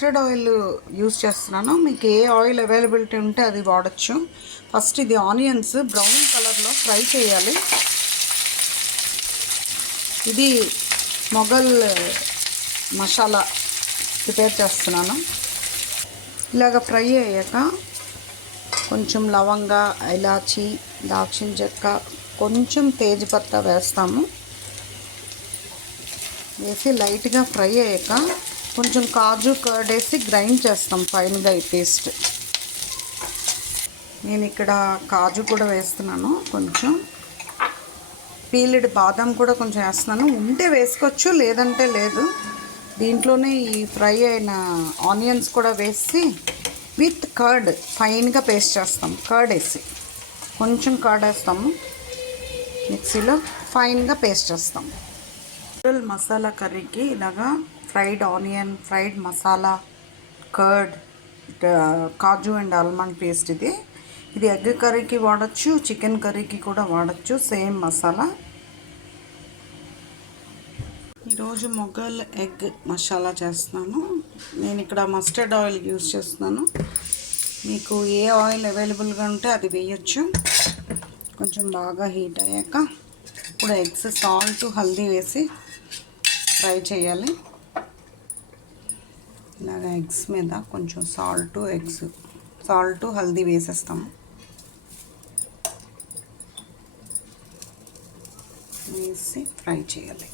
Mustard oil use చేస్తున్నాను. మీకు ఏ oil availability ఉంటే అది వాడచ్చు. ఫస్ట్ ఇది ఆనియన్స్ బ్రౌన్ కలర్లో ఫ్రై చేయాలి. ఇది మొఘల్ మసాలా ప్రిపేర్ చేస్తున్నాను. ఇలాగ ఫ్రై అయ్యాక కొంచెం లవంగా, ఇలాచి, దాల్చిన చెక్క, కొంచెం తేజ్పత్తా వేస్తాము. వేసి లైట్గా ఫ్రై అయ్యాక కొంచెం కాజు కర్డ్ వేసి గ్రైండ్ చేస్తాం ఫైన్గా ఈ పేస్ట్. నేను ఇక్కడ కాజు కూడా వేస్తున్నాను, కొంచెం పీల్డ్ బాదం కూడా కొంచెం వేస్తున్నాను. ఉంటే వేసుకోవచ్చు, లేదంటే లేదు. దీంట్లోనే ఈ ఫ్రై అయిన ఆనియన్స్ కూడా వేసి విత్ కర్డ్ ఫైన్గా పేస్ట్ చేస్తాం. కర్డ్ వేసి కొంచెం కర్డ్ వేస్తాము, మిక్సీలో ఫైన్గా పేస్ట్ చేస్తాం. మసాలా కర్రీకి ఇలాగా fried onion, fried masala, curd, కాజు అండ్ ఆల్మండ్ పేస్ట్. ఇది ఎగ్ కర్రీకి వాడచ్చు, చికెన్ కర్రీకి కూడా వాడచ్చు, సేమ్ మసాలా. ఈరోజు మొఘల్ ఎగ్ మసాలా చేస్తున్నాను. నేను ఇక్కడ మస్టర్డ్ ఆయిల్ యూస్ చేస్తున్నాను. మీకు ఏ ఆయిల్ అవైలబుల్గా ఉంటే అది వేయచ్చు. కొంచెం బాగా హీట్ అయ్యాక ఇప్పుడు ఎగ్స్ సాల్ట్, హల్దీ వేసి ఫ్రై చేయాలి. ఇలాగ ఎగ్స్ మీద కొంచెం సాల్ట్, హల్దీ వేసేస్తాము. వేసి ఫ్రై చేయాలి.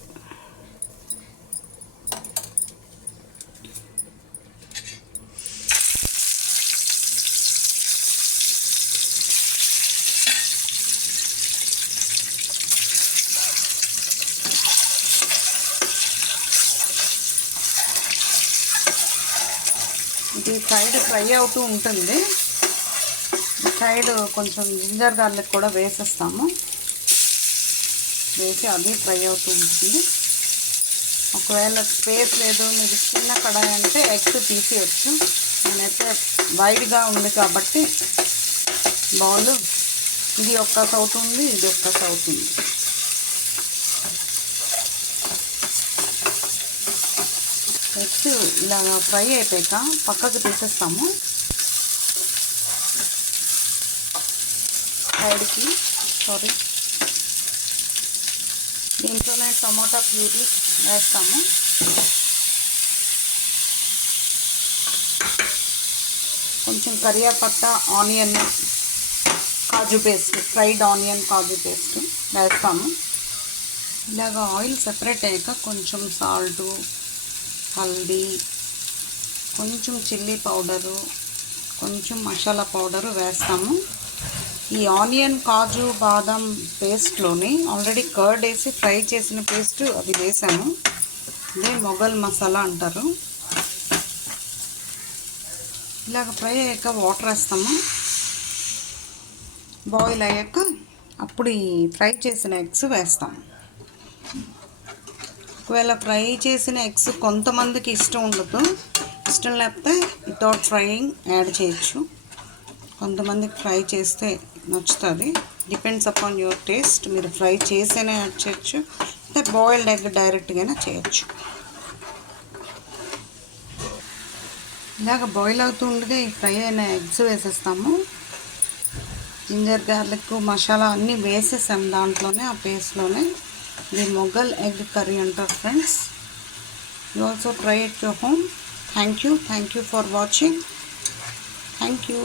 ఇది సైడ్ ఫ్రై అవుతూ ఉంటుంది. సైడ్ కొంచెం జింజర్ గార్లిక్ కూడా వేసేస్తాము. వేసి అది ఫ్రై అవుతూ ఉంటుంది. ఒకవేళ స్పేస్ లేదు, మీరు చిన్న కడాయి అంటే ఎగ్స్ తీసేయచ్చు. నేనైతే వైడ్గా ఉంది కాబట్టి బౌల్ ఇది ఒక్క అవుతుంది, ఇది ఒక్క అవుతుంది. ఎగ్స్ ఇలా ఫ్రై అయిపోయాక పక్కకు తీసేస్తాము. సైడ్కి దీంట్లోనే టమాటా ప్యూరీ వేస్తాము. కొంచెం కరివేపాకు, ఆనియన్, కాజు పేస్ట్, ఫ్రైడ్ ఆనియన్ కాజు పేస్ట్ వేస్తాము. ఇలాగ ఆయిల్ సెపరేట్ అయ్యాక కొంచెం సాల్టు, హల్దీ, కొంచెం చిల్లీ పౌడరు, కొంచెం మసాలా పౌడరు వేస్తాము. ఈ ఆనియన్, కాజు, బాదం పేస్ట్లోని ఆల్రెడీ కర్డ్ వేసి ఫ్రై చేసిన పేస్ట్ అది వేసాము. ఇదే మొఘల్ మసాలా అంటారు. ఇలాగ ఫ్రై అయ్యాక వాటర్ వేస్తాము. బాయిల్ అయ్యాక అప్పుడు ఈ ఫ్రై చేసిన ఎగ్స్ వేస్తాము. ఒకవేళ ఫ్రై చేసిన ఎగ్స్ కొంతమందికి ఇష్టం ఉండదు, ఇష్టం లేకపోతే వితౌట్ ఫ్రైయింగ్ యాడ్ చేయొచ్చు. కొంతమందికి ఫ్రై చేస్తే నచ్చుతుంది. Depends upon your taste. మీరు ఫ్రై చేసేనే యాడ్ చేయొచ్చు, అంటే బాయిల్డ్ ఎగ్ డైరెక్ట్గానే చేయొచ్చు. ఇలాగ బాయిల్ అవుతూ ఉండగా ఈ ఫ్రై అయిన ఎగ్స్ వేసేస్తాము. జింజర్ గార్లిక్ మసాలా అన్నీ వేసేసాము దాంట్లోనే, ఆ పేస్ట్లోనే. ఇది మొఘల్ ఎగ్ కర్రీ అంటారు friends. You also try it your home. Thank you for watching. Thank you.